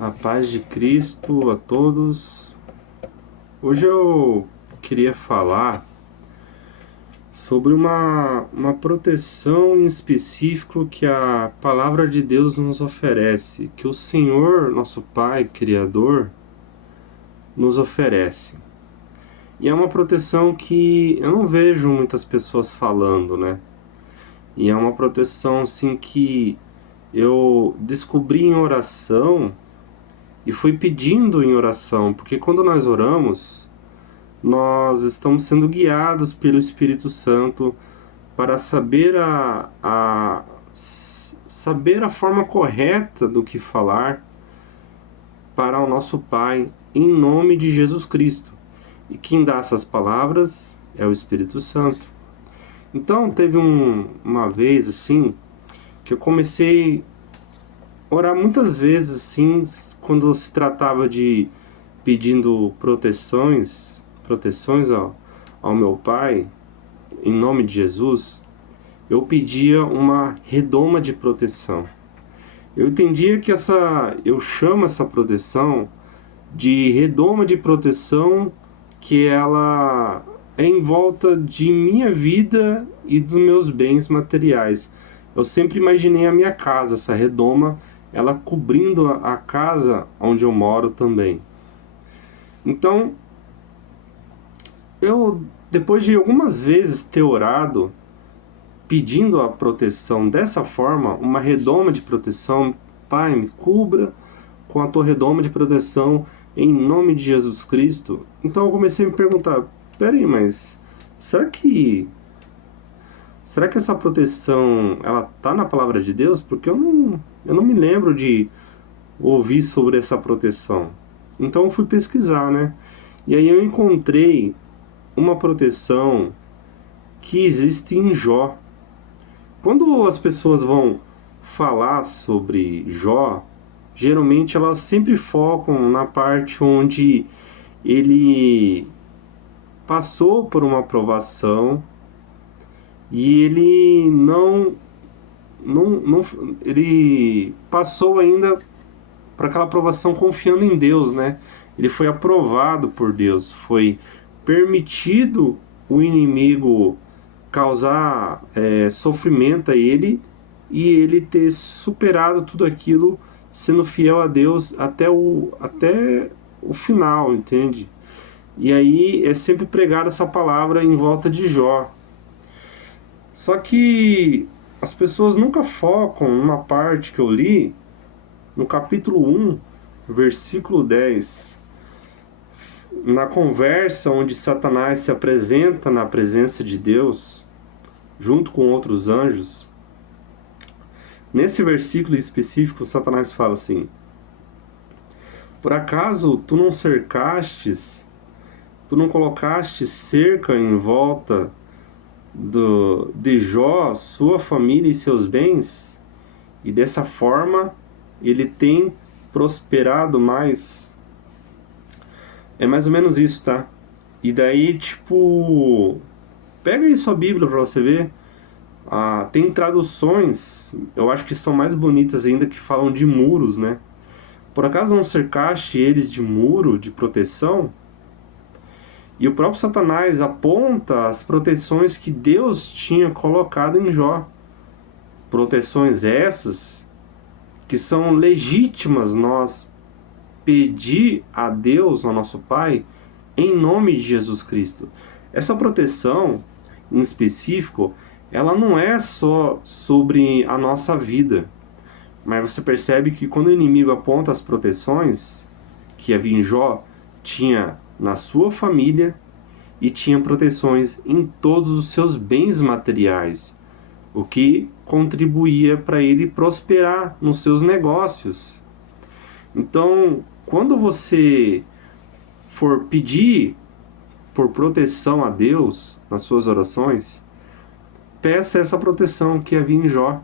A paz de Cristo a todos. Hoje eu queria falar sobre uma proteção em específico que a palavra de Deus nos oferece, que o Senhor, nosso Pai Criador, nos oferece. E é uma proteção que eu não vejo muitas pessoas falando, né? E é uma proteção assim que eu descobri em oração e fui pedindo em oração, porque quando nós oramos, nós estamos sendo guiados pelo Espírito Santo para saber a forma correta do que falar para o nosso Pai, em nome de Jesus Cristo. E quem dá essas palavras é o Espírito Santo. Então teve uma vez assim que eu comecei orar muitas vezes assim, quando se tratava de pedindo proteções ao meu Pai, em nome de Jesus, eu pedia uma redoma de proteção. Eu entendia que eu chamo essa proteção de redoma de proteção, que ela é em volta de minha vida e dos meus bens materiais. Eu sempre imaginei a minha casa, essa redoma, ela cobrindo a casa onde eu moro também. Então, eu, depois de algumas vezes ter orado, pedindo a proteção dessa forma, uma redoma de proteção, Pai, me cubra com a tua redoma de proteção em nome de Jesus Cristo. Então eu comecei a me perguntar, peraí, mas será que essa proteção, ela tá na palavra de Deus? Porque eu não me lembro de ouvir sobre essa proteção. Então eu fui pesquisar, né? E aí eu encontrei uma proteção que existe em Jó. Quando as pessoas vão falar sobre Jó, geralmente elas sempre focam na parte onde ele passou por uma provação e ele ele passou ainda para aquela aprovação confiando em Deus, né? Ele foi aprovado por Deus, foi permitido o inimigo causar sofrimento a ele e ele ter superado tudo aquilo sendo fiel a Deus até o final, entende? E aí é sempre pregada essa palavra em volta de Jó. Só que as pessoas nunca focam numa parte que eu li, no capítulo 1, versículo 10, na conversa onde Satanás se apresenta na presença de Deus, junto com outros anjos. Nesse versículo específico, Satanás fala assim: por acaso tu não colocaste cerca em volta de Jó, sua família e seus bens? E dessa forma ele tem prosperado mais. É mais ou menos isso, tá? E daí, tipo, pega aí sua Bíblia pra você ver. Tem traduções, eu acho que são mais bonitas ainda, que falam de muros, né? Por acaso não cercaste eles de muro de proteção? E o próprio Satanás aponta as proteções que Deus tinha colocado em Jó. Proteções essas que são legítimas nós pedir a Deus, ao nosso Pai, em nome de Jesus Cristo. Essa proteção, em específico, ela não é só sobre a nossa vida, mas você percebe que quando o inimigo aponta as proteções que havia em Jó, tinha na sua família e tinha proteções em todos os seus bens materiais, o que contribuía para ele prosperar nos seus negócios. Então, quando você for pedir por proteção a Deus nas suas orações, peça essa proteção que havia em Jó,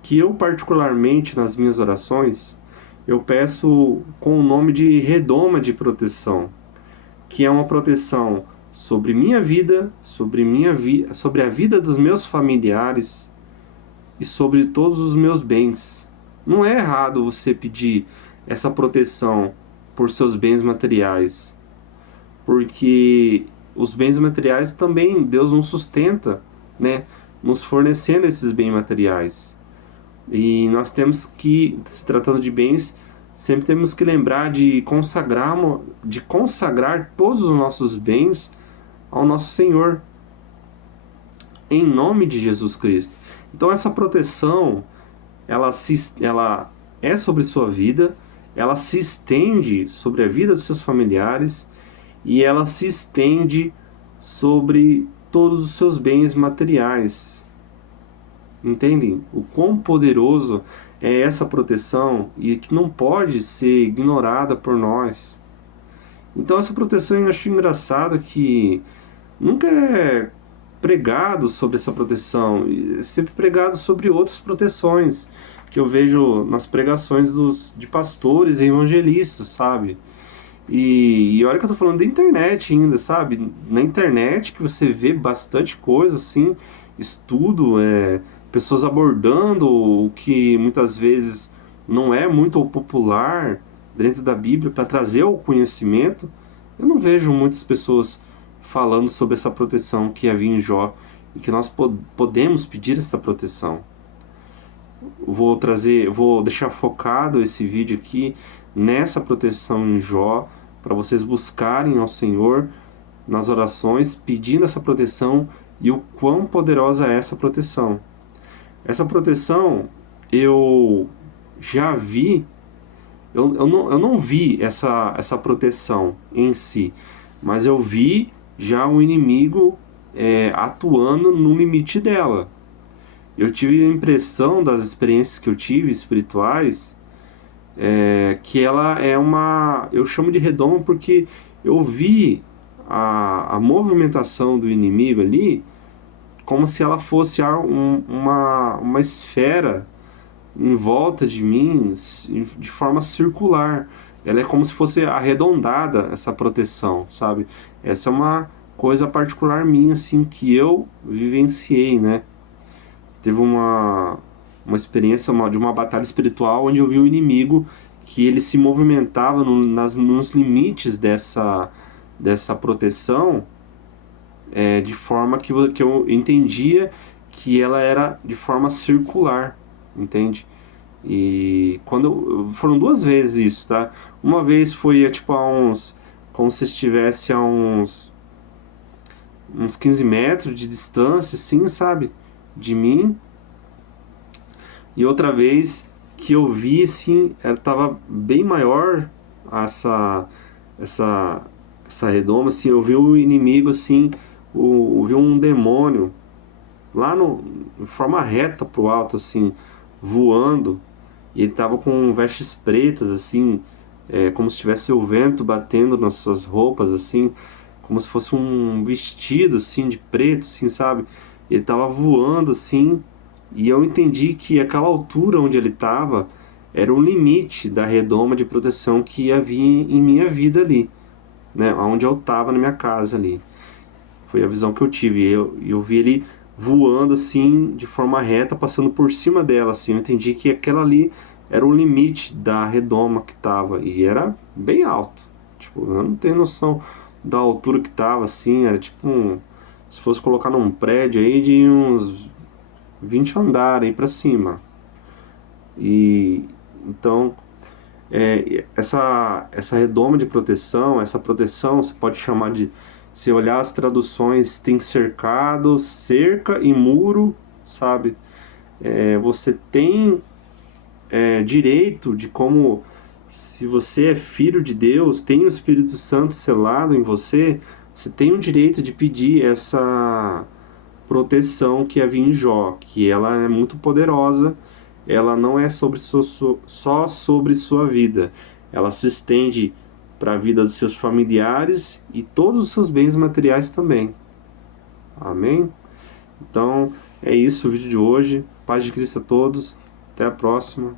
que eu particularmente nas minhas orações, eu peço com o nome de redoma de proteção, que é uma proteção sobre minha vida, sobre a vida dos meus familiares e sobre todos os meus bens. Não é errado você pedir essa proteção por seus bens materiais, porque os bens materiais também Deus nos sustenta, né, nos fornecendo esses bens materiais. E nós temos que, se tratando de bens, sempre temos que lembrar de consagrar todos os nossos bens ao nosso Senhor, em nome de Jesus Cristo. Então essa proteção, ela é sobre sua vida, ela se estende sobre a vida dos seus familiares e ela se estende sobre todos os seus bens materiais. Entendem? O quão poderoso é essa proteção e que não pode ser ignorada por nós. Então essa proteção, eu acho engraçado que nunca é pregado sobre essa proteção, é sempre pregado sobre outras proteções que eu vejo nas pregações de pastores e evangelistas, sabe? E olha que eu tô falando da internet ainda, sabe? Na internet que você vê bastante coisa, assim, estudo, pessoas abordando o que muitas vezes não é muito popular dentro da Bíblia para trazer o conhecimento. Eu não vejo muitas pessoas falando sobre essa proteção que havia em Jó e que nós podemos pedir essa proteção. Vou deixar focado esse vídeo aqui nessa proteção em Jó, para vocês buscarem ao Senhor nas orações, pedindo essa proteção e o quão poderosa é essa proteção. Essa proteção eu já vi, eu não vi essa proteção em si, mas eu vi já o inimigo atuando no limite dela. Eu tive a impressão das experiências que eu tive espirituais, que ela é eu chamo de redoma porque eu vi a movimentação do inimigo ali como se ela fosse uma esfera em volta de mim de forma circular. Ela é como se fosse arredondada, essa proteção, sabe? Essa é uma coisa particular minha, assim, que eu vivenciei, né? Teve uma experiência de uma batalha espiritual onde eu vi o inimigo que ele se movimentava nos limites dessa proteção, de forma que eu entendia que ela era de forma circular, entende? E foram 2 vezes isso, tá? Uma vez foi tipo como se estivesse a uns 15 metros de distância, assim, sabe? De mim. E outra vez que eu vi, assim, ela estava bem maior, essa redoma, assim, eu vi o inimigo, assim, eu vi um demônio lá de forma reta pro alto, assim, voando, e ele tava com vestes pretas, assim, como se tivesse o vento batendo nas suas roupas, assim, como se fosse um vestido, assim, de preto, assim, sabe? Ele tava voando, assim, e eu entendi que aquela altura onde ele tava era o limite da redoma de proteção que havia em minha vida ali, né? Onde eu tava na minha casa ali. Foi a visão que eu tive. Eu vi ele voando, assim, de forma reta, passando por cima dela, assim. Eu entendi que aquela ali era o limite da redoma que tava. E era bem alto. Tipo, eu não tenho noção da altura que tava, assim. Era tipo se fosse colocar num prédio aí de uns 20 andares aí pra cima. E então, essa redoma de proteção, essa proteção, você pode chamar de... Se olhar as traduções, tem cercado, cerca e muro, sabe? Você tem direito de como, se você é filho de Deus, tem o Espírito Santo selado em você, você tem o direito de pedir essa proteção que havia em Jó, que ela é muito poderosa, ela não é só sobre sua vida, ela se estende para a vida dos seus familiares e todos os seus bens materiais também. Amém? Então, é isso o vídeo de hoje. Paz de Cristo a todos. Até a próxima.